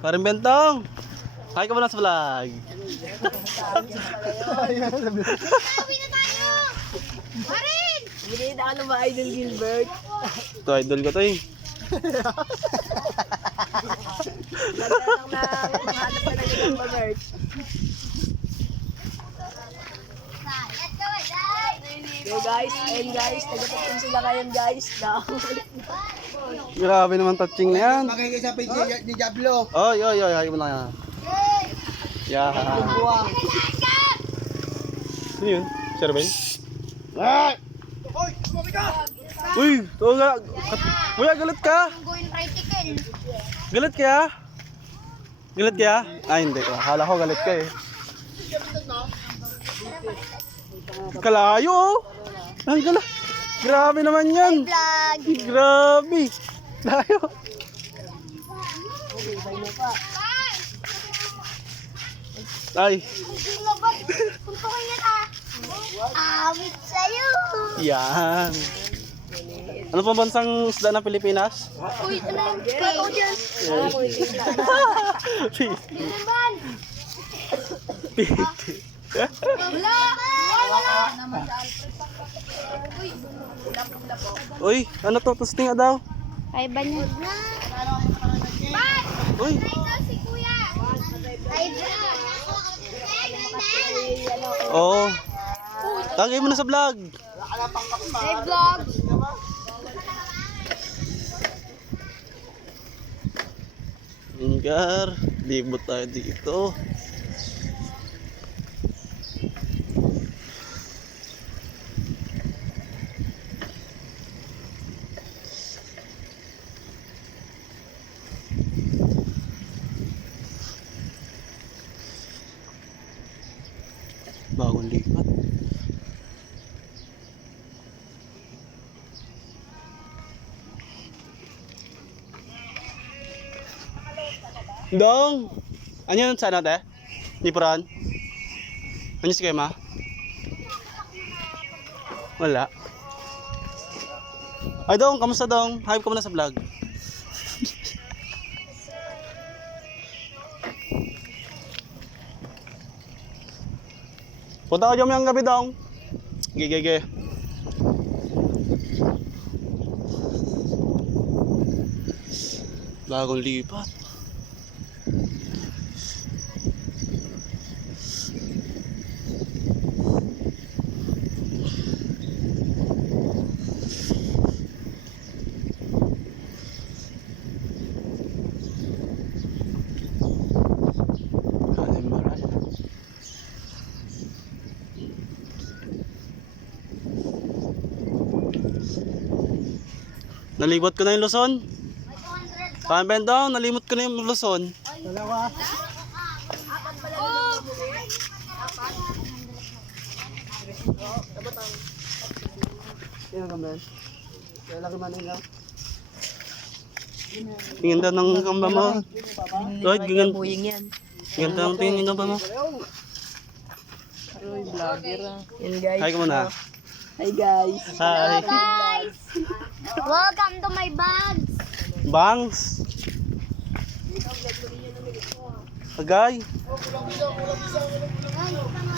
Parang Bentong. Hi ka muna sa vlog. Uwi na tayo! Marin! Hindi na ano ba, Idol Gilbert? Ito, idol ko to eh. Nagkalang na hanap ka na yung mag-merch. Let's go, guys! So guys, ayun guys, nagpapin sila ngayon guys. Grabe naman touching na yan. Makikita sa page ni Diablo. Oy, oy, oy. Hi ka muna yan. Yeah. Ano yun? Sherbel? Hoy, tumabi ka! Uy! Kuya, galit ka? I'm going tricycle. Galit ka? Galit ka? Ay, hindi ko. Akala ko galit ka eh. Kalayo oh! Ang gala. Grabe naman yan. Vlog! Grabe. Layo. Ay. Puntukin niya ta. Awit sa'yo. Yan. Ano pang bansang isda ng Pilipinas? Uy, ano yung pako dyan? Diliman! Wala! Wala! Uy, ano to? Tusting nga daw. Ay, ba niya? Bad! Uy. Ito si kuya! Ay, ba! Oo. Tagay mo na sa vlog. Ay, vlog! Ingar, libot tayo dito. Bagong lipat. Dong! Ano yun sana te? Nipuran? Ano si Kema? Wala. Ay Dong, kamusta Dong? Hype ka muna sa vlog. Punta ko dyan yung gabi Dong. Gigege. Bagong lipat. Nalibot ko na yung Luzon. Pamben daw, nalimot ko na yung Luzon. Dalawa. Sino ka man? Kaya laki man ina. Tingin daw ng kamba mo. Lloyd, ganyan. Puying yan. Tingin daw ng tingin ng kamba mo. Uy, vlogger ah. Yan guys. Hi ka muna. Hi guys. Hi. Guys! Welcome to my bags! Bangs. Agay. Ay, tama.